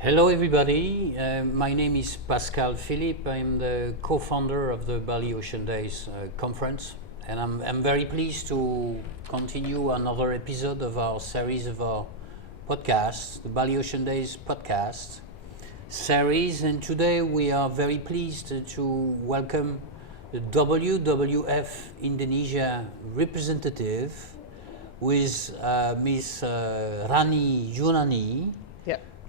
Hello everybody, my name is Pascal Philippe. I'm the co-founder of the Bali Ocean Days conference, and I'm very pleased to continue another episode of our series of our podcast, the Bali Ocean Days podcast series. And today we are very pleased to welcome the WWF Indonesia representative, who is Ms. Ranny Yuneni,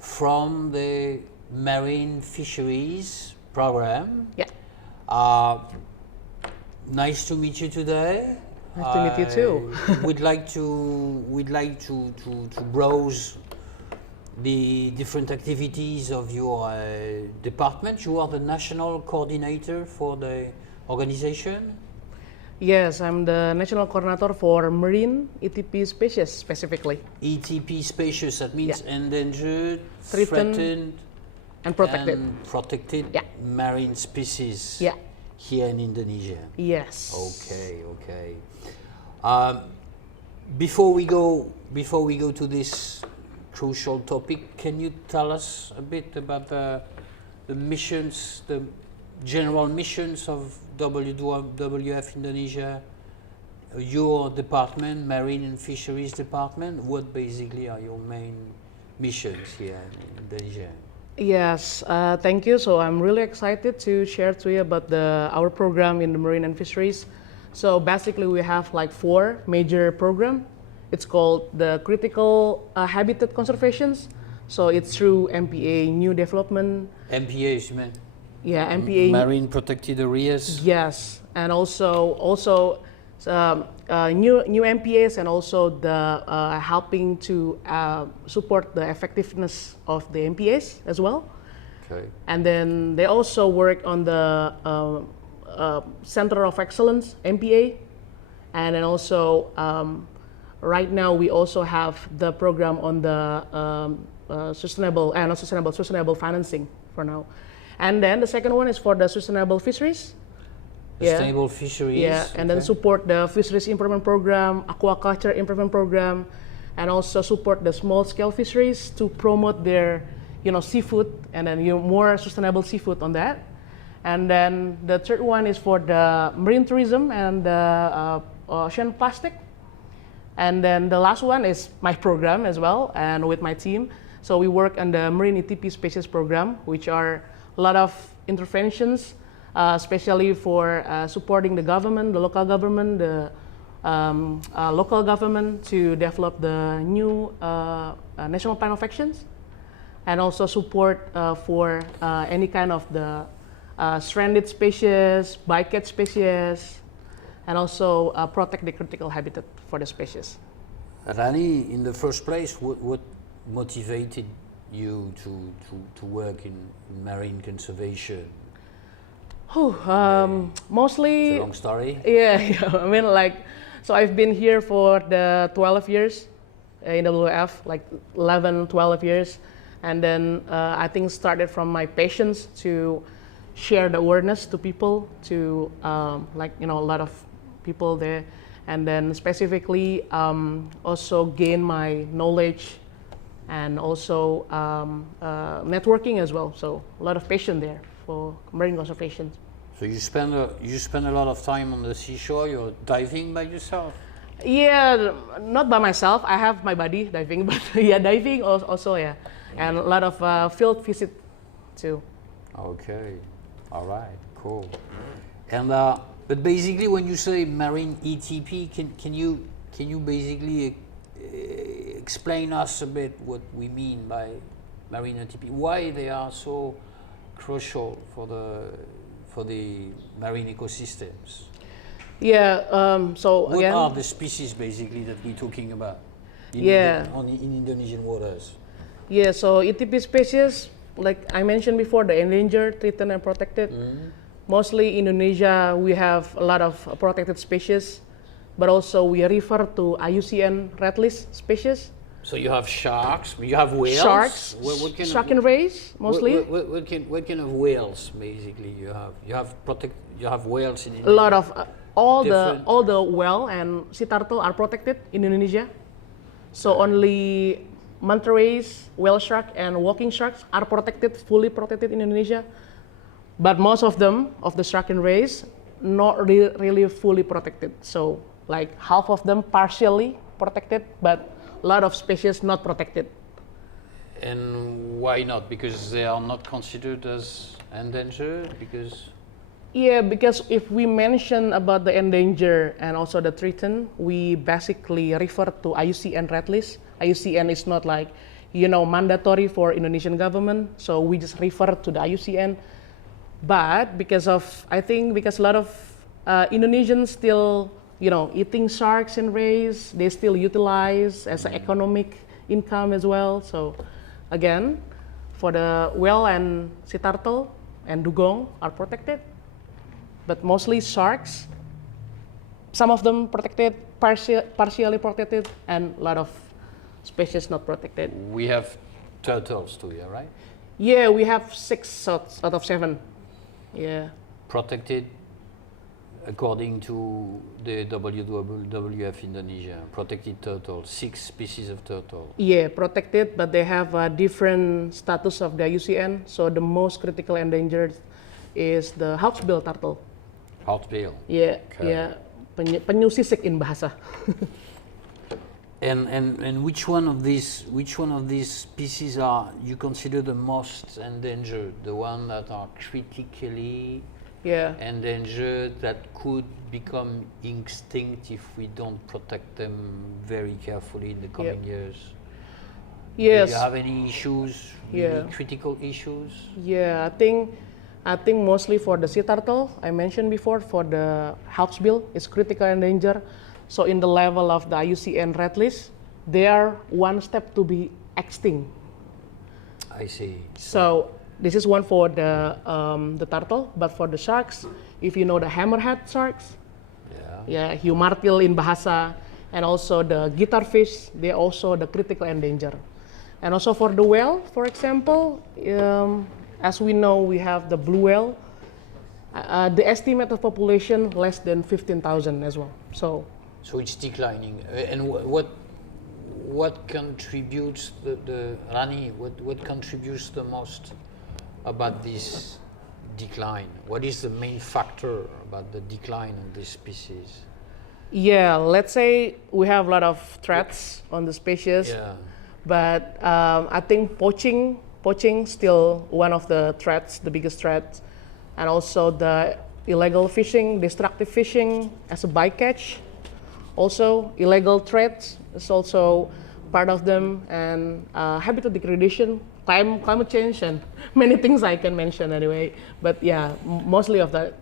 from the Marine Fisheries program. Nice to meet you today. Nice to meet you too. we'd like to browse the different activities of your department. You are the national coordinator for the organization. Yes, I'm the national coordinator for Marine ETP species specifically. ETP species, that means endangered, threatened, and protected marine species here in Indonesia. Yes. Okay. Before we go to this crucial topic, can you tell us a bit about the missions, the general missions of WWF Indonesia, your department, Marine and Fisheries Department? What basically are your main missions here in Indonesia? Yes, thank you. So I'm really excited to share to you about our program in the Marine and Fisheries. So basically we have like 4 major programs. It's called the Critical Habitat Conservations. So it's through MPA, new development. MPAs, you mean? Yeah, MPA. Marine protected areas. Yes, and also new MPAs, and also the helping to support the effectiveness of the MPAs as well. Okay. And then they also work on the Center of Excellence (MPA), and then also right now we also have the program on the sustainable financing for now. And then the second one is for the Sustainable Fisheries. Sustainable Fisheries. Yeah, and then support the Fisheries Improvement Program, Aquaculture Improvement Program, and also support the small-scale fisheries to promote their, seafood, and then more sustainable seafood on that. And then the third one is for the marine tourism and the ocean plastic. And then the last one is my program as well, and with my team. So we work on the Marine ETP species program, which are a lot of interventions, especially for supporting the government, the local government, the local government to develop the new national plan of actions, and also support for any kind of the stranded species, bycatch species, and also protect the critical habitat for the species. Ranny, in the first place, what motivated you to work in marine conservation? Mostly. It's a long story. Yeah, I mean, so I've been here for the 12 years in WWF, like 11, 12 years. And then I think started from my passions to share the awareness to people, to a lot of people there. And then specifically also gain my knowledge and also networking as well. So a lot of passion there for marine conservation. So you spend a lot of time on the seashore. You're diving by yourself? Yeah, not by myself. I have my buddy diving, but diving also, and a lot of field visit too. Okay, all right, cool. And but basically, when you say Marine ETP, can you basically explain us a bit what we mean by Marine ETP? Why they are so crucial for the marine ecosystems? Yeah. So what again, are the species basically that we're talking about? In Indonesian waters. Yeah. So ETP species, like I mentioned before, the endangered, threatened, and protected. Mostly in Indonesia, we have a lot of protected species, but also we refer to IUCN red list species. So you have sharks, you have whales. Sharks, what kind shark and rays mostly. What kind of whales basically you have? You have whales in Indonesia. A lot of all the whale and sea turtle are protected in Indonesia. So only manta rays, whale shark, and walking sharks are protected, fully protected in Indonesia. But most of them, of the shark and rays, not really fully protected. So like half of them partially protected, but a lot of species not protected. And why not? Because they are not considered as endangered? Yeah, because if we mention about the endangered and also the threatened, we basically refer to IUCN red list. IUCN is not like, mandatory for Indonesian government, so we just refer to the IUCN. But because a lot of Indonesians still, eating sharks and rays, they still utilize as an economic income as well. So again, for the whale and sea turtle and dugong are protected. But mostly sharks, some of them protected, partially protected, and a lot of species not protected. We have turtles too, yeah, right? Yeah, we have 6 out of 7. Yeah. Protected according to the WWF Indonesia, protected turtle, 6 species of turtle. Yeah, protected, but they have a different status of the IUCN. So the most critical endangered is the hawksbill turtle. Hawksbill. Yeah, Okay. yeah. Penyu sisik in bahasa. And which one of these species are you consider the most endangered? The one that are critically endangered, that could become extinct if we don't protect them very carefully in the coming years? Yes. Do you have any issues? Any critical issues? Yeah, I think mostly for the sea turtle, I mentioned before, for the hawksbill, it's critical endangered. So in the level of the IUCN red list, they are one step to be extinct. I see. So this is one for the turtle, but for the sharks, if you know the hammerhead sharks, hiu martil in bahasa, and also the guitar fish, they're also the critical endangered. And also for the whale, for example, as we know, we have the blue whale. The estimate of population less than 15,000 as well. So it's declining. And what contributes the Ranny? What contributes the most about this decline? What is the main factor about the decline of this species? Yeah, let's say we have a lot of threats on the species. Yeah. But I think poaching still one of the threats, the biggest threats, and also the illegal fishing, destructive fishing as a bycatch. Also, illegal trades is also part of them, and habitat degradation, climate change, and many things I can mention anyway. But yeah, mostly of that.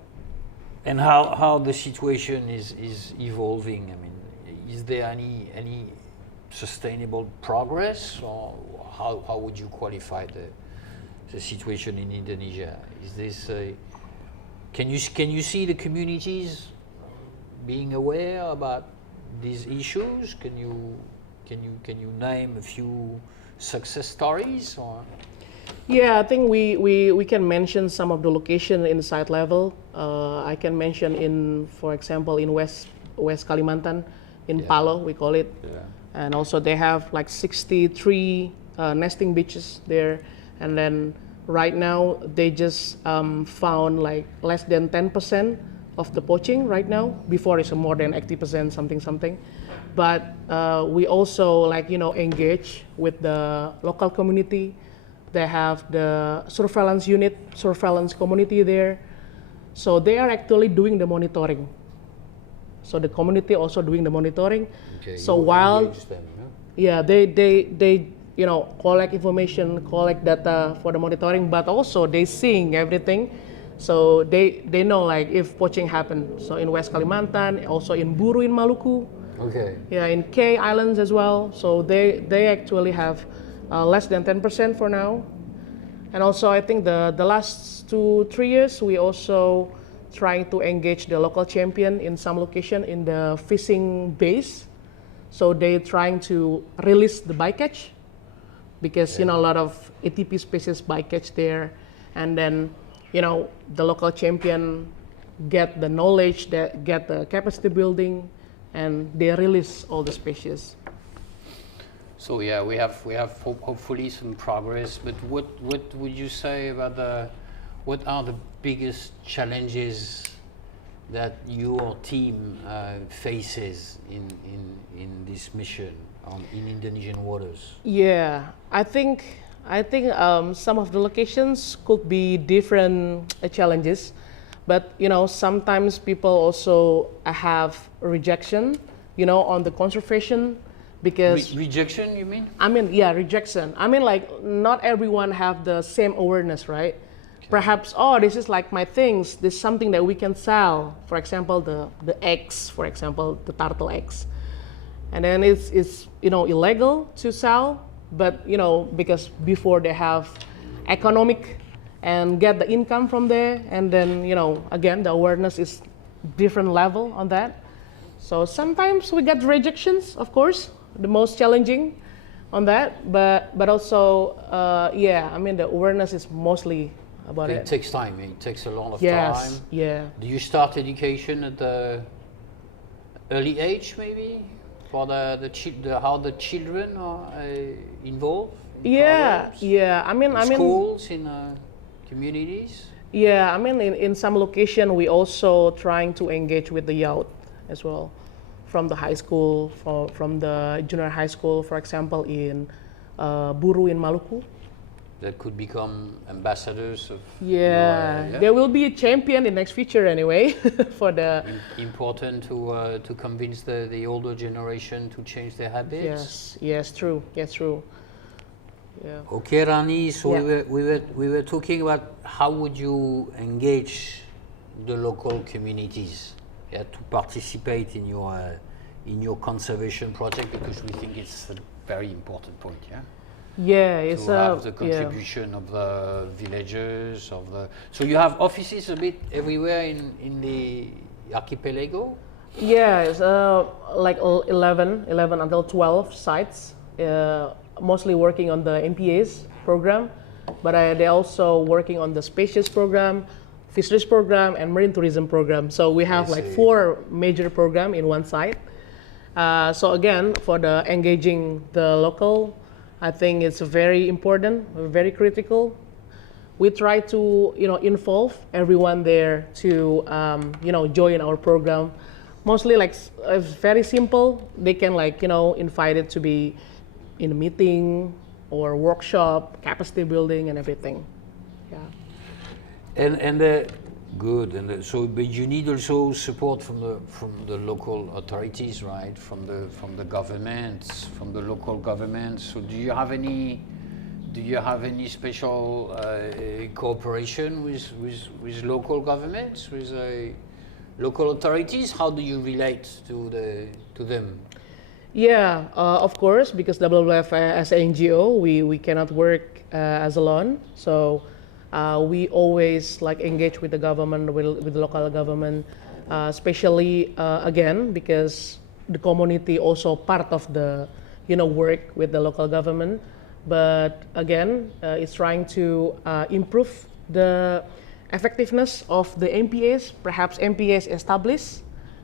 And how the situation is evolving? I mean, is there any sustainable progress, or how would you qualify the situation in Indonesia? Is this can you see the communities being aware about these issues? Can you name a few success stories? Or? Yeah, I think we can mention some of the location in site level. I can mention for example, in West Kalimantan, in Palo, we call it. Yeah. And also they have like 63 nesting beaches there. And then right now they just found like less than 10% of the poaching right now. Before it's more than 80%, something. But we also engage with the local community. They have the surveillance community there. So they are actually doing the monitoring. So the community also doing the monitoring. Okay, so while them, yeah? they collect information, collect data for the monitoring, but also they seeing everything. So they know like if poaching happened. So in West Kalimantan, also in Buru in Maluku. Okay. Yeah, in K Islands as well. So they actually have less than 10% for now. And also I think the last 2-3 years we also trying to engage the local champion in some location in the fishing base. So they're trying to release the bycatch because a lot of ETP species bycatch there, and then the local champion get the knowledge, get the capacity building, and they release all the species. So yeah, we have hopefully some progress. But what would you say about what are the biggest challenges that your team faces in this mission in Indonesian waters? Yeah, I think some of the locations could be different challenges, but sometimes people also have rejection, on the conservation because Rejection, you mean? I mean, yeah, rejection. I mean, like not everyone have the same awareness, right? Perhaps, oh, this is like my things. This is something that we can sell. For example, the eggs, for example, the turtle eggs, and then it's illegal to sell, but because before they have economic and get the income from there, and then again the awareness is different level on that. So sometimes we get rejections, of course, the most challenging on that, but also yeah, I mean the awareness is mostly about It it. takes time. It takes a lot of Yes, time. yeah. Do you start education at the early age, maybe, for how the children are involved? In Yeah, programs? yeah. I mean, Schools in communities. yeah. I mean, in some location, we also trying to engage with the youth as well, from the high school, from the junior high school, for example, in Buru in Maluku. That could become ambassadors of. Yeah, your, there will be a champion in next future anyway for the. Important to convince the older generation to change their habits. Yes, true. Yes, true. Yeah. Okay, Rani. So Yeah. we were talking about how would you engage the local communities, yeah, to participate in your conservation project, because we think it's a very important point. Yeah. Yeah, it's To have the yeah. contribution of the villagers so you have offices a bit everywhere in the archipelago. Yeah, it's like 11 until 12 sites, mostly working on the MPAs program, but they're also working on the species program, fisheries program, and marine tourism program. So we have like 4 major program in one site. So again, for the engaging the local, I think it's very important, very critical. We try to involve everyone there to join our program. Mostly like it's very simple. They can invited to be in a meeting or workshop, capacity building, and everything. Yeah. And good. And so, but you need also support from the local authorities, right? From the governments, from the local governments. So, do you have any special cooperation with local governments, with local authorities? How do you relate to them? Yeah, of course, because WWF as an NGO, we cannot work as alone. So we always engage with the government, with the local government, especially again because the community also part of the work with the local government. But again, it's trying to improve the effectiveness of the MPAs, perhaps MPAs established,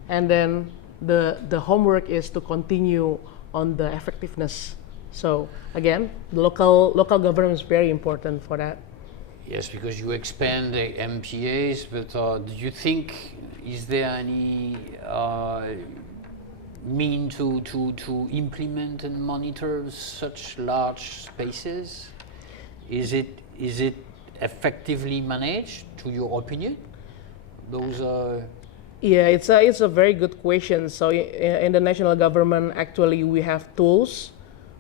and then the homework is to continue on the effectiveness. So again, the local government is very important for that. Yes, because you expand the MPAs, but do you think is there any mean to implement and monitor such large spaces? Is it effectively managed, to your opinion? Those are. Yeah, it's a very good question. So in the national government, actually, we have tools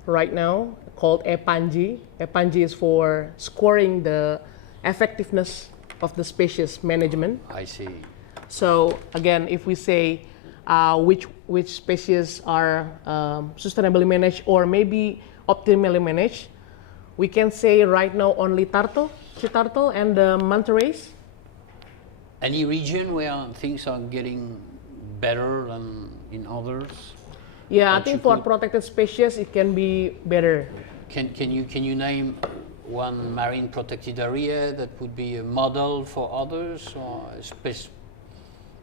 right now called EPANJI. EPANJI is for scoring the effectiveness of the species management. I see. So again, if we say which species are sustainably managed or maybe optimally managed, we can say right now only sea turtle and the manta rays. Any region where things are getting better than in others? Yeah, I think for protected species it can be better. Can you name one marine protected area that would be a model for others, or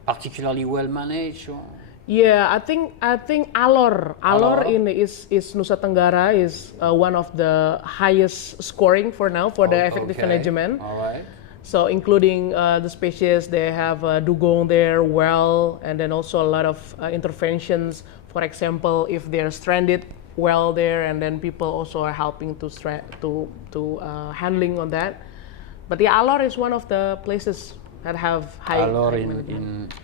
particularly well managed? Or? Yeah, I think Alor Alor. in is Nusa Tenggara is one of the highest scoring for now for the effective Okay. management. All right. So including the species, they have dugong there, whale, and then also a lot of interventions. For example, if they're stranded whale there, and then people also are helping to handling on that. But yeah, Alor is one of the places that have high. Alor high in management.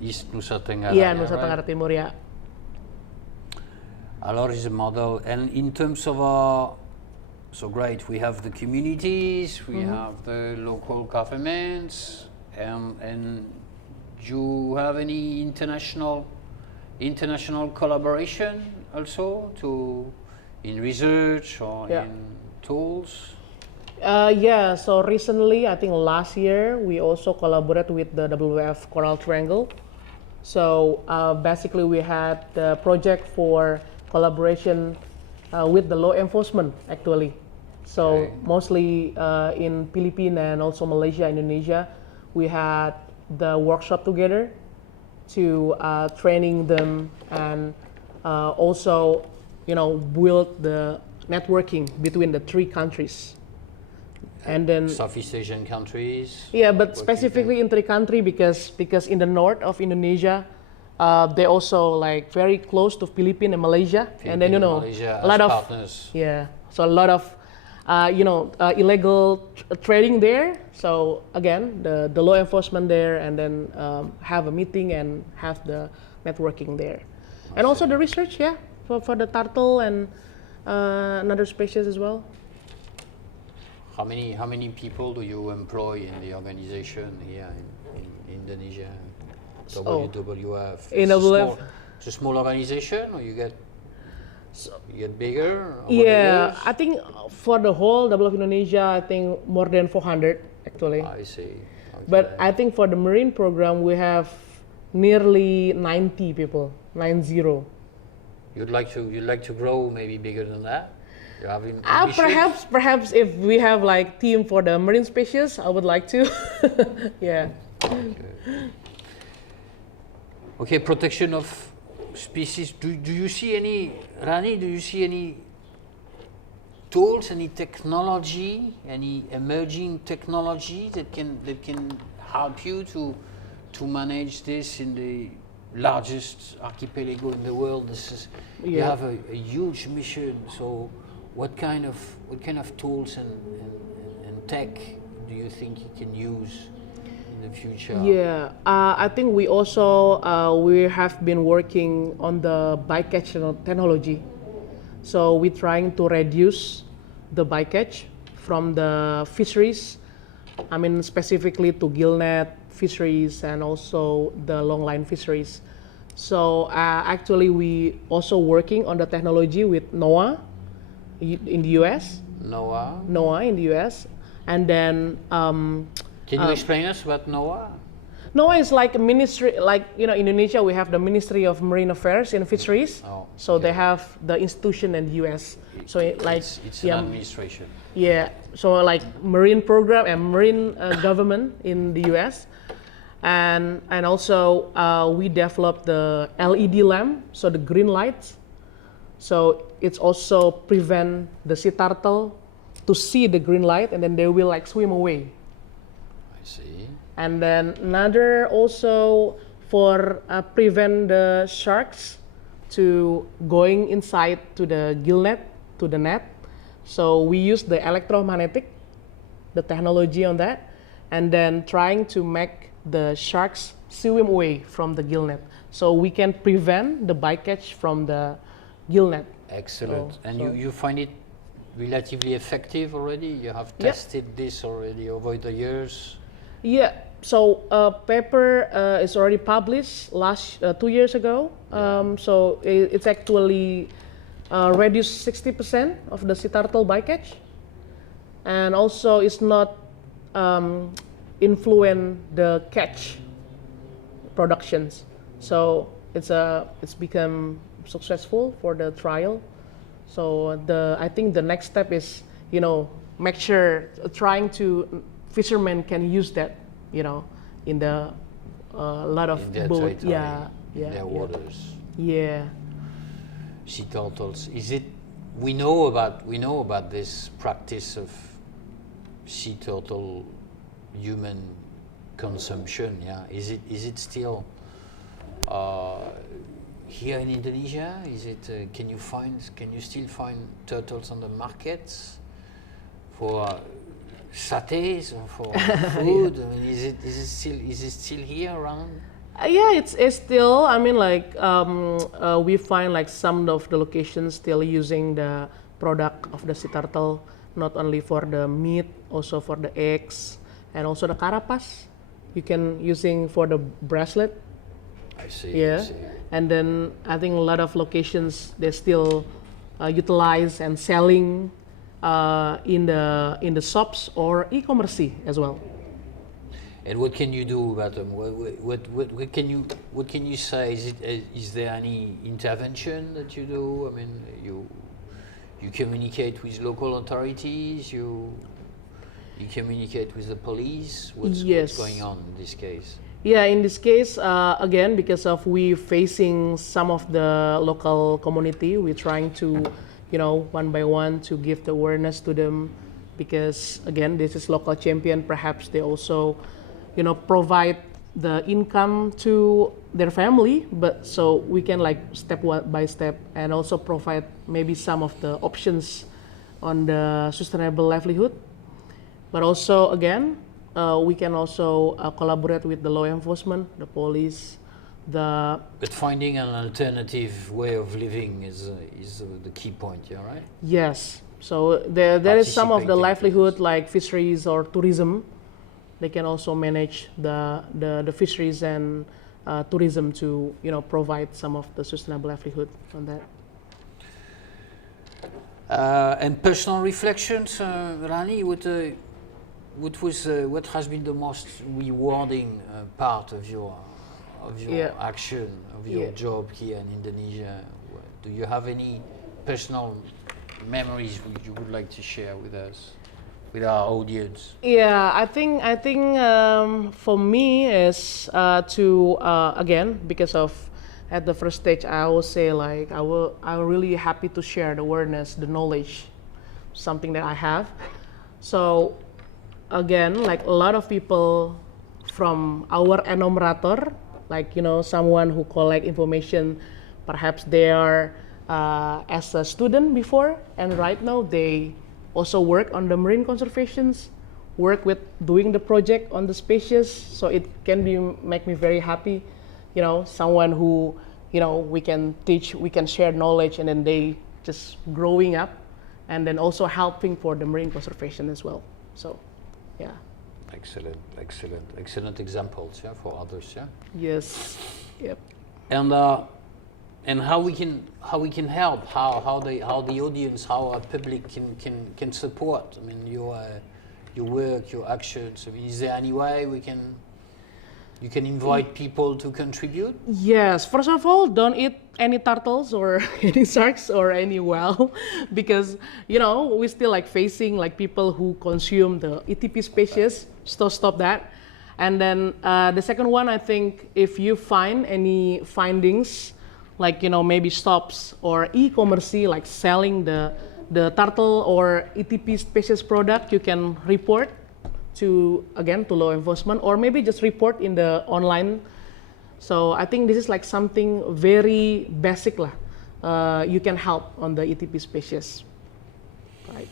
East Nusa Tenggara. Yeah, Nusa right? Tenggara Timur, yeah. Alor is a model, and in terms of so great, we have the communities, we have the local governments, and do you have any international collaboration also in research or Yeah. in tools? Yeah, so recently, I think last year, we also collaborate with the WWF Coral Triangle. So basically, we had the project for collaboration with the law enforcement, actually. So Okay. mostly in Philippines and also Malaysia, Indonesia, we had the workshop together to training them and also, build the networking between the three countries. And then Southeast Asian countries. yeah, but working specifically in three country because in the north of Indonesia, they also like very close to Philippines and Malaysia, and then Malaysia a lot as of partners. yeah, so a lot of illegal trading there. So again, the law enforcement there, and then have a meeting and have the networking there, and also the research, yeah, for the turtle and another species as well. How many people do you employ in the organization here in Indonesia? WWF. In WWF. It's a small organization, or you get bigger over the Yeah, years? I think for the whole WWF Indonesia, I think more than 400 actually. I see. Okay. But I think for the marine program, we have nearly 90 people, 90. you'd like to grow maybe bigger than that. You have ambitions? Perhaps if we have like team for the marine species, I would like to. Yeah. Okay, protection of species. Do you see any, Ranny? Do you see any tools, any technology, any emerging technology that can help you to manage this in the largest archipelago in the world? You Yeah. have a huge mission. So, what kind of tools and tech do you think you can use in the future? Yeah, I think we also we have been working on the bycatch technology. So we're trying to reduce the bycatch from the fisheries. I mean specifically to gillnet fisheries and also the longline fisheries. So actually we also working on the technology with NOAA in the US. NOAA in the US, and then. Can you explain us what NOAA? NOAA is like a ministry, like Indonesia we have the Ministry of Marine Affairs and Fisheries. Oh, so okay. they have the institution in the US. So It's an administration. Yeah, so like marine program and marine government in the US, and also we developed the LED lamp, so the green lights. So it's also prevent the sea turtle to see the green light, and then they will like swim away. I see. And then another also for prevent the sharks to going inside to the gillnet, to the net. So we use the electromagnetic, the technology on that, and then trying to make the sharks swim away from the gillnet. So we can prevent the bycatch from the gillnet. Excellent. You find it relatively effective already? You have tested this already over the years? Yeah, so paper is already published 2 years ago. So it's actually reduced 60% of the sea turtle bycatch, and also it's not influence the catch productions. So it's become successful for the trial. So I think the next step is make sure trying to fishermen can use that in the lot of In their boat, territory. in their waters. Yeah. Sea turtles. Is it? We know about this practice of sea turtle human consumption. Yeah. Is it still here in Indonesia? Is it? Can you still find turtles on the markets for satays or for food? I mean, is it still here around? Yeah, it's still. I mean, like we find like some of the locations still using the product of the sea turtle, not only for the meat, also for the eggs, and also the carapace. You can using for the bracelet. I see. Yeah, I see. and then I think a lot of locations they still utilize and selling in the shops or e-commerce as well. And what can you do about them? What can you say? Is there any intervention that you do? I mean, you communicate with local authorities. You communicate with the police. What's going on in this case? Yeah, in this case, again, because of we facing some of the local community, we're trying to, one by one to give the awareness to them, because again, this is local champion. Perhaps they also, provide the income to their family, but so we can like step by step and also provide maybe some of the options on the sustainable livelihood. But also again, we can also collaborate with the law enforcement, the police, But finding an alternative way of living is the key point, yeah, right? Yes. So there is some of the livelihood like fisheries or tourism. They can also manage the fisheries and tourism to provide some of the sustainable livelihood on that. And personal reflections, Ranny, what has been the most rewarding part of your action, of your job here in Indonesia? Do you have any personal memories you would like to share with us, with our audience? Yeah, I think for me is to again, because of at the first stage I will say like I'm really happy to share the awareness, the knowledge, something that I have. So again, like a lot of people from our enumerator, like someone who collect information, perhaps they are as a student before, and right now they also work on the marine conservations, work with doing the project on the species. So it can make me very happy, someone who we can teach, we can share knowledge, and then they just growing up, and then also helping for the marine conservation as well. So, yeah. Excellent examples, yeah, for others, yeah. Yes. Yep. And how we can help, how the audience, how our public can support. I mean, your work, your actions. I mean, is there any way you can invite people to contribute? Yes. First of all, don't eat any turtles or any sharks or any whale, because we still like facing like people who consume the ETP species. So stop that. And then the second one, I think, if you find any findings, like maybe shops or e-commerce like selling the turtle or ETP species product, you can report to law enforcement, or maybe just report in the online. So I think this is like something very basic lah. You can help on the ETP species. Right.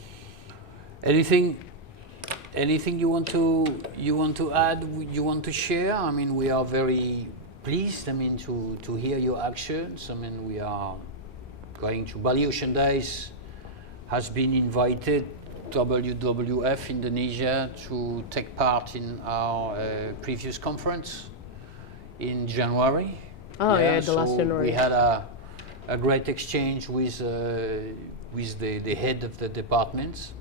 Anything you want to add? You want to share? I mean, we are very pleased. I mean, to hear your actions. I mean, we are going to Bali Ocean Days. Has been invited WWF Indonesia to take part in our previous conference in January. Oh yeah, the last January. We had a great exchange with the head of the departments.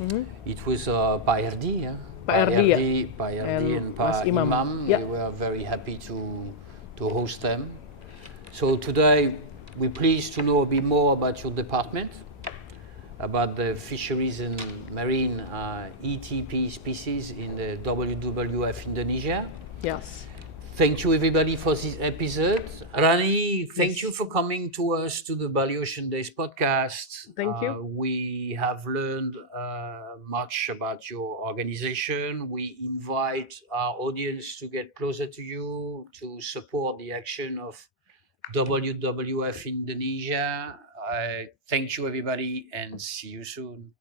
Mm-hmm. It was Pak Erdi, yeah. Pak Erdi and Pak Imam. Yeah. We were very happy to host them. So today we're pleased to know a bit more about your department, about the fisheries and marine ETP species in the WWF Indonesia. Yes. Thank you everybody for this episode. Rani, thank Yes. you for coming to us to the Bali Ocean Days podcast. Thank you. We have learned much about your organization. We invite our audience to get closer to you, to support the action of WWF Indonesia. Thank you everybody and see you soon.